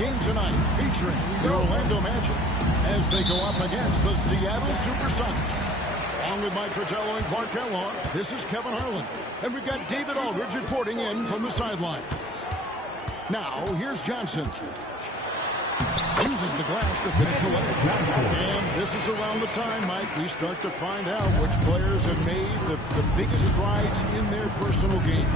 game tonight featuring the Orlando Magic as they go up against the Seattle Supersonics. Along with Mike Fratello and Clark Kellogg, this is Kevin Harlan. And we've got David Aldridge reporting in from the sidelines. Now, here's Johnson. Uses the glass to finish the leg. And this is around the time, Mike, we start to find out which players have made the biggest strides in their personal game.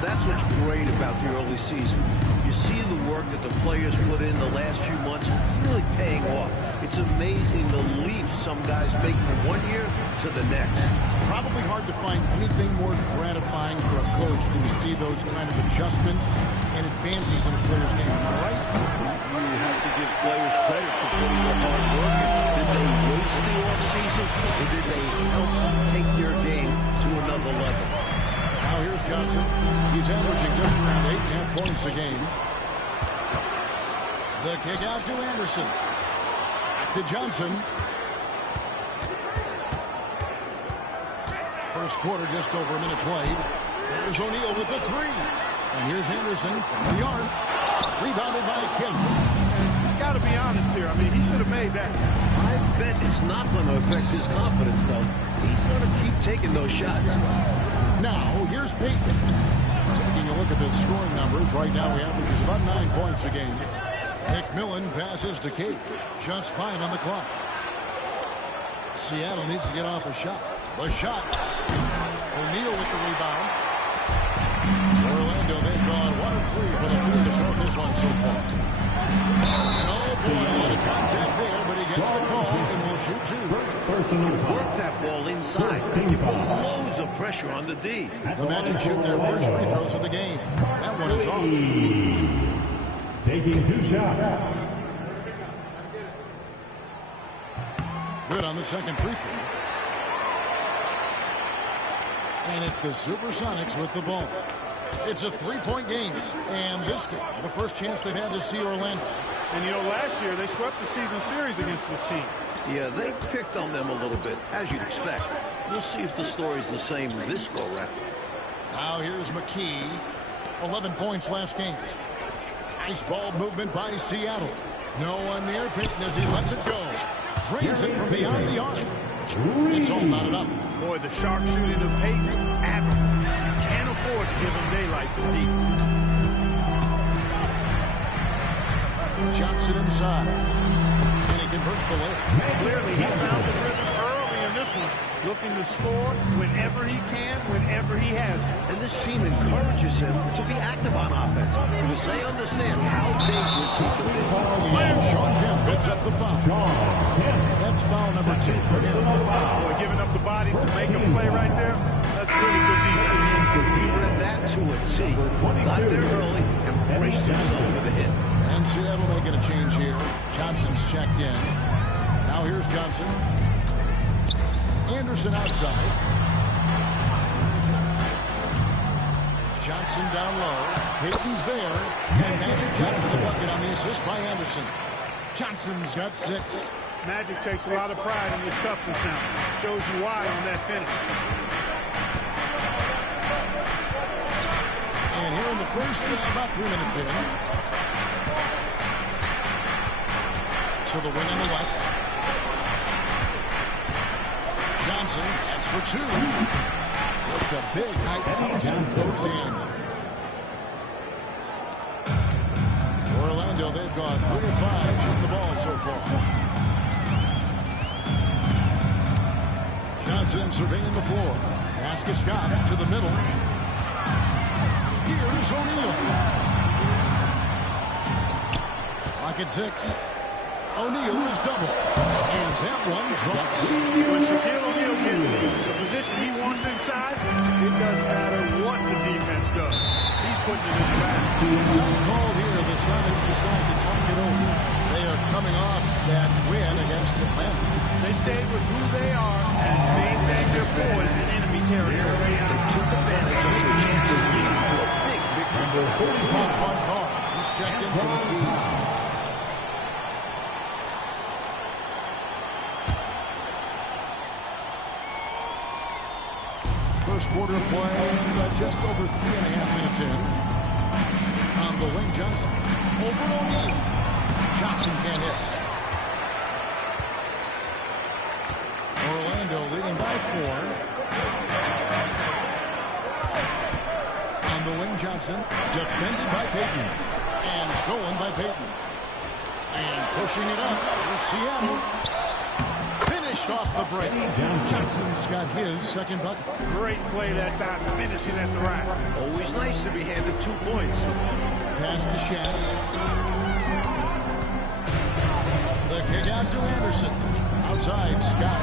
That's what's great about the early season. You see the work that the players put in the last few months really paying off. It's amazing the leaps some guys make from one year to the next. Probably hard to find anything more gratifying for a coach than to see those kind of adjustments and advances in a player's game. Am I right? You have to give players credit for putting their hard work in. Did they waste the offseason, or did they help take their game to another level? Now here's Johnson. He's averaging just around 8.5 points a game. The kick out to Anderson. Back to Johnson. First quarter, just over a minute played. There's O'Neal with the three. And here's Anderson from the arc. Rebounded by Kim. Got to be honest here. I mean, he should have made that. I bet it's not going to affect his confidence, though. He's going to keep taking those shots. Now, here's Payton. Taking a look at the scoring numbers. Right now, he averages about 9 points a game. McMillan passes to Cage. Just 5 on the clock. Seattle needs to get off a shot. The shot. O'Neal with the rebound. Orlando, they've gone 1 of 3 for the field to start this one so far. And oh boy, a lot of contact there, but he gets the call and will shoot 2. Work that ball inside. You put loads of pressure on the D. The Magic shoot their first free throws of the game. That one is off. Taking 2 shots. Good on the second free throw. And it's the Supersonics with the ball. It's a 3-point game. And this game, the first chance they've had to see Orlando. And, you know, last year they swept the season series against this team. Yeah, they picked on them a little bit, as you'd expect. We'll see if the story's the same this go-round. Now here's McKee. 11 points last game. Nice ball movement by Seattle. No one near Payton as he lets it go. Drains it from beyond the arc. It's all knotted up. Boy, the sharpshooting of Payton, admirable. Can't afford to give him daylight from deep. Johnson inside. And he converts the layup. Clearly, he's found his rhythm early in this one. Looking to score whenever he can, whenever he has it. And this team encourages him to be active on offense because they understand how dangerous he can be. And Sean Kemp picks up the foul. That's foul number 2 for him. Boy, giving up the body to make a play right there, that's really good defense. He read that to a T. Got there early and braced himself for the hit. And Seattle making a change here. Johnson's checked in. Now here's Johnson. Anderson outside. Johnson down low. Payton's there. And Magic Johnson the bucket on the assist by Anderson. Johnson's got 6. Magic takes a lot of pride in his toughness now. Shows you why on that finish. And here in the first, about 3 minutes in. To the wing on the left. Johnson, that's for 2. Looks a big height bounce and goes in. Orlando, they've gone 3 of 5 shooting the ball so far. Johnson surveying the floor. Pass to Scott to the middle. Here's O'Neal. Clock at 6. O'Neal is double. And that one drops. When Shaquille O'Neal gets the position he wants inside, it doesn't matter what the defense does. He's putting it in the basket. Tough call here. The Sonics decide to talk it over. They are coming off that win against Atlanta. They stayed with who they are and maintained their poise in enemy territory. They took advantage of their chances leading to a big victory. That's one call. He's checked in for the key. First quarter play, just over 3.5 minutes in. On the wing, Johnson. Over O'Neal. Johnson can't hit. Orlando leading by 4. On the wing, Johnson. Defended by Payton. And stolen by Payton. And pushing it up for Seattle. Finished off the break. Johnson's got his second bucket. Great play that time, finishing at the rack. Always nice to be handed 2 points. Pass to Shaq. The kick out to Anderson. Outside, Scott.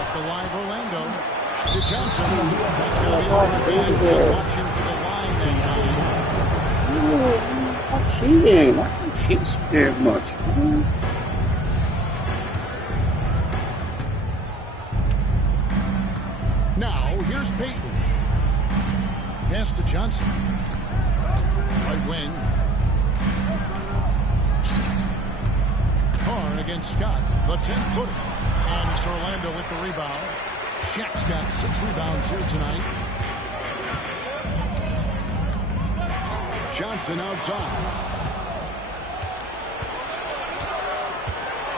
Up the line, Orlando. To Johnson. That's going to be over. Watching for the line that time. I'm cheating. I don't cheat very much. Now, here's Payton. Pass to Johnson. Right wing. Carr against Scott. The 10-footer. And it's Orlando with the rebound. Shaq's got 6 rebounds here tonight. Johnson outside.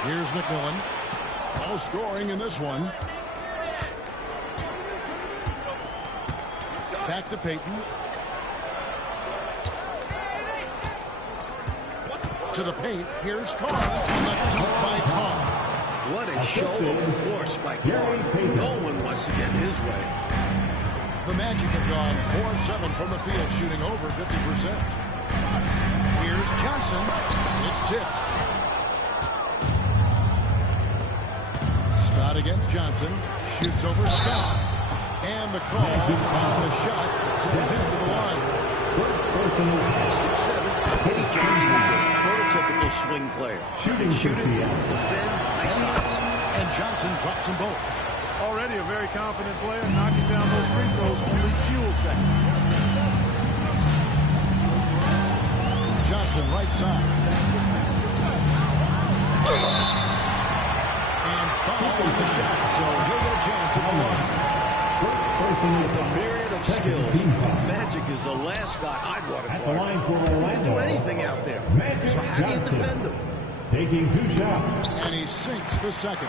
Here's McMillan. No scoring in this one. Back to Payton. To the paint. Here's Carr. And the dunk by Carr. What a show of force by Carr. No one wants to get his way. The Magic have gone 4-7 from the field, shooting over 50%. Here's Johnson. It's tipped. Scott against Johnson. Shoots over Scott. And the call on the shot that sends him to the line. 6'7", Eddie Johnson is a prototypical swing player. Shoot it, defend, nice eyes. And Johnson drops them both. Already a very confident player. Knocking down those free throws only fuels that. Johnson right side. And foul on the shot, so he'll get a chance at the line. With a myriad of skills, Magic is the last guy I'd want to guard. He can do anything out there. So how do you defend him? Taking 2 shots. And he sinks the second.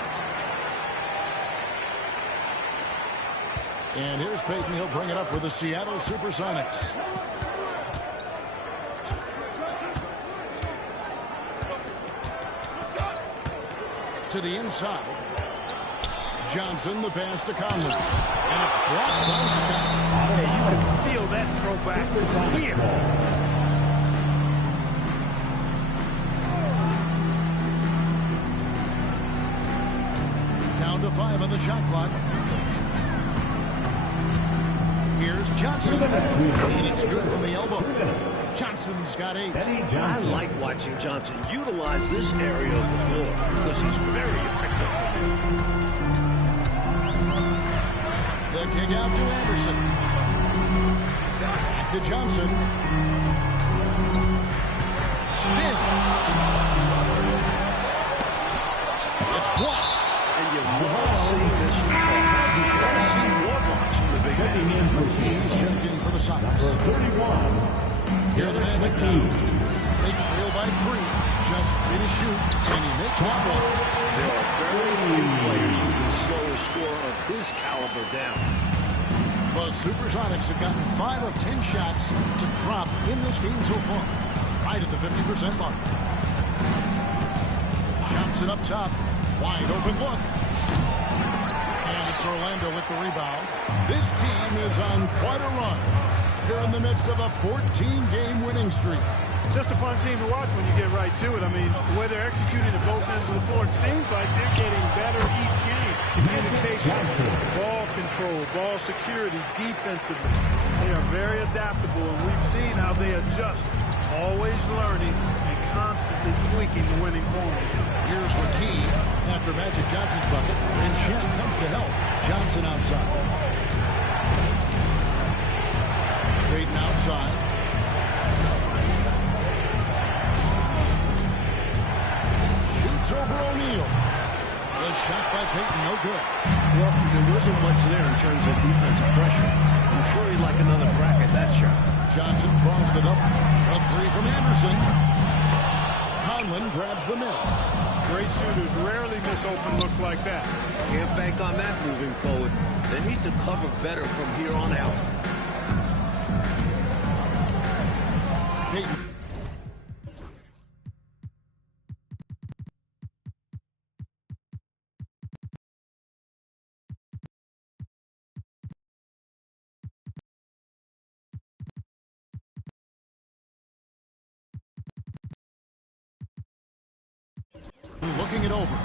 And here's Payton. He'll bring it up for the Seattle Supersonics. To the inside. Johnson, the pass to Conley. And it's blocked by Scott. Hey, you can feel that throwback here. Down to 5 on the shot clock. Here's Johnson. And it's good from the elbow. Johnson's got 8. I like watching Johnson utilize this area of the floor because he's very effective. The kick out to Anderson. Back to Johnson. Spins. It's blocked. And you love seeing this from Carr. You want to see more blocks from the big man. He's checked in for the Sox. 31. Here are the Magic now. They trail by 3. Just 3 to shoot. And he makes that one. There are very few players who can slow a score of his caliber down. The Supersonics have gotten 5 of 10 shots to drop in this game so far. Right at the 50% mark. Johnson up top. Wide open look. And it's Orlando with the rebound. This team is on quite a run. They're in the midst of a 14-game winning streak. Just a fun team to watch when you get right to it. I mean, the way they're executing at both ends of the floor, it seems like they're getting better each game. Communication, ball control, ball security, defensively. They are very adaptable, and we've seen how they adjust, always learning and constantly tweaking the winning formula. Here's McKee after Magic Johnson's bucket, and Shaq comes to help. Johnson outside. Payton outside. Shoots over O'Neal. The shot by Payton, no good. Well, there wasn't much there in terms of defensive pressure. I'm sure he'd like another crack at that shot. Johnson draws it up. A three from Anderson. Conlon grabs the miss. Great shooters rarely miss open looks like that. Can't bank on that moving forward. They need to cover better from here on out. Payton. Looking it over.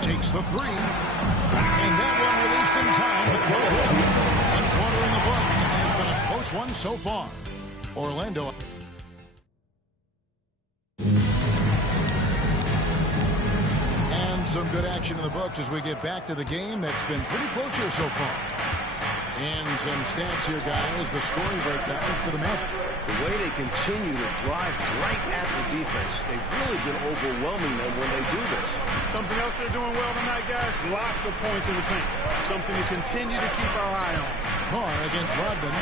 Takes the three. And that one released in time, but no good. One quarter in the books, and it's been a close one so far. Orlando. And some good action in the books as we get back to the game that's been pretty close here so far. And some stats here, guys. The scoring breakdown for the Magic. The way they continue to drive right at the defense, they've really been overwhelming them when they do this. Something else they're doing well tonight, guys? Lots of points in the paint. Something to continue to keep our eye on. Carr against Rodman.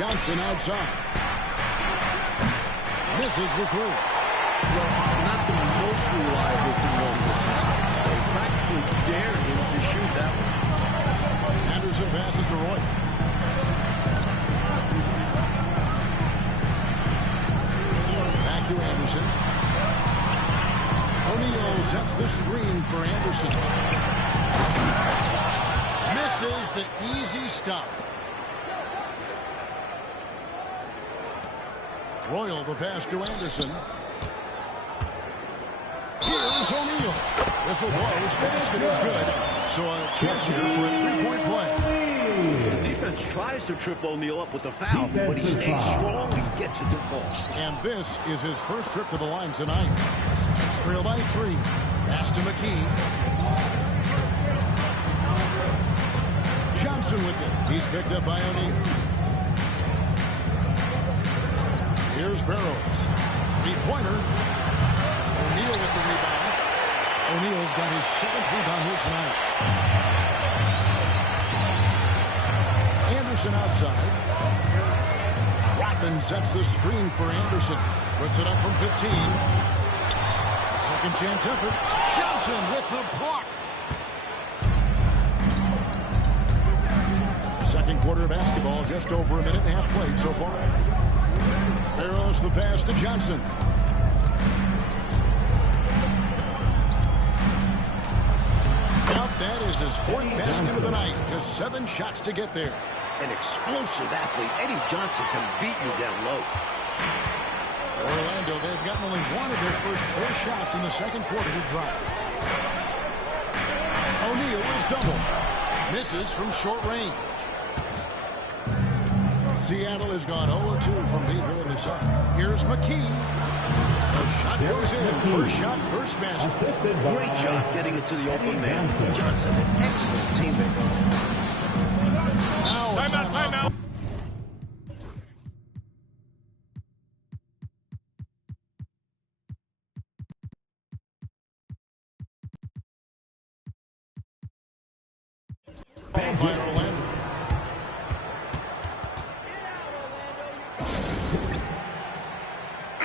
Johnson outside. Misses the three. Well, not the most reliable from long distance. They practically dared him to shoot that one. Anderson passes to Roy. Back to Anderson. O'Neal sets the screen for Anderson. Misses the easy stuff. Royal the pass to Anderson. Here's O'Neal. Whistle blows. Basket is good. So a chance here for a three-point play. The defense tries to trip O'Neal up with the foul, but he stays strong and gets it to fall. And this is his first trip to the line tonight. Trail by three. Pass to McKee. Johnson with it. He's picked up by O'Neal. Here's Barrows. Three-pointer. O'Neal with the rebound. O'Neal's got his seventh rebound here tonight. Anderson outside. Rodman sets the screen for Anderson. Puts it up from 15. A second chance effort. Johnson with the block. Second quarter of basketball, just over a minute and a half played so far. Barrows the pass to Johnson. That is his fourth basket of the night. Just 7 shots to get there. An explosive athlete. Eddie Johnson can beat you down low. Orlando, they've gotten only one of their first 4 shots in the second quarter to drop. O'Neal is double. Misses from short range. Seattle has gone 0-2 from deep here in the second. Here's McKee. The shot goes in. First shot, first basket. Great job getting it to the open man. Johnson, an excellent teammate. Now it's timeout. Ball by Orlando.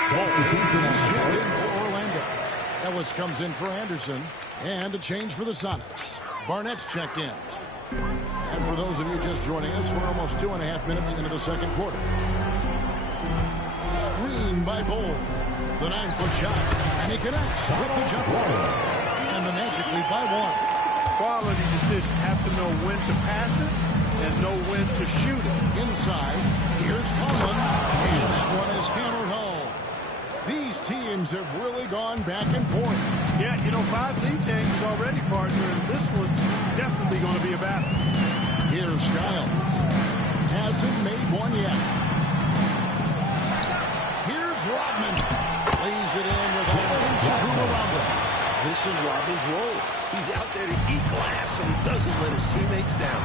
For Orlando. Ellis comes in for Anderson. And a change for the Sonics. Barnett's checked in. And for those of you just joining us, we're almost 2.5 minutes into the second quarter. Screen by Bull. The 9-foot shot. And he connects with the jumper. And the Magic lead by 1. Quality decision. Have to know when to pass it and know when to shoot it. Inside, here's Conlon. And that one is hammered home. These teams have really gone back and forth. Yeah, you know, 5 lead changes already, partner, and this one's definitely going to be a battle. Here's Skiles. Hasn't made one yet. Here's Rodman. Lays it in with all an inch of room around him. This is Rodman's role. He's out there to eat glass, and he doesn't let his teammates down.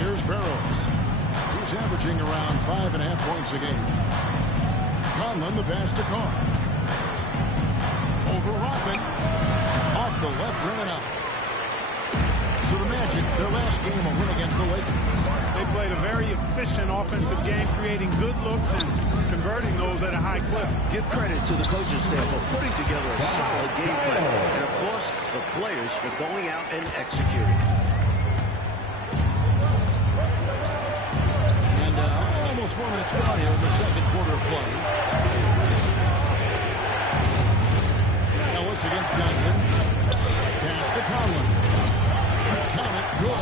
Here's Barrows. He's averaging around 5.5 points a game. Conlon, the pass to Carr. Over Rodman. Off the left rim and out. So the Magic, their last game, a win against the Lakers. They played a very efficient offensive game, creating good looks and converting those at a high clip. Give credit to the coaching staff for putting together a solid game plan. And, of course, the players for going out and executing. And almost 4 minutes gone here in the second quarter of play. Ellis against Johnson. Pass to Conlon. Count it, good.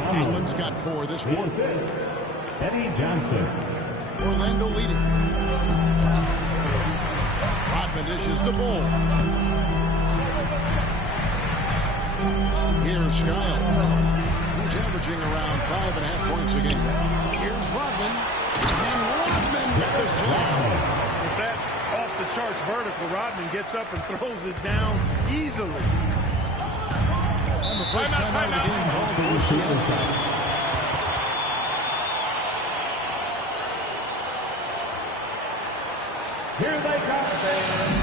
Conlon's got 4 this quarter. Eddie Johnson. Orlando leading. Rodman dishes the ball. Here's Skiles, who's averaging around 5.5 points a game. Here's Rodman. And Rodman with the slam. With that off-the-charts vertical, Rodman gets up and throws it down easily. And the first time out of the game called for Seattle. Here they come, fans.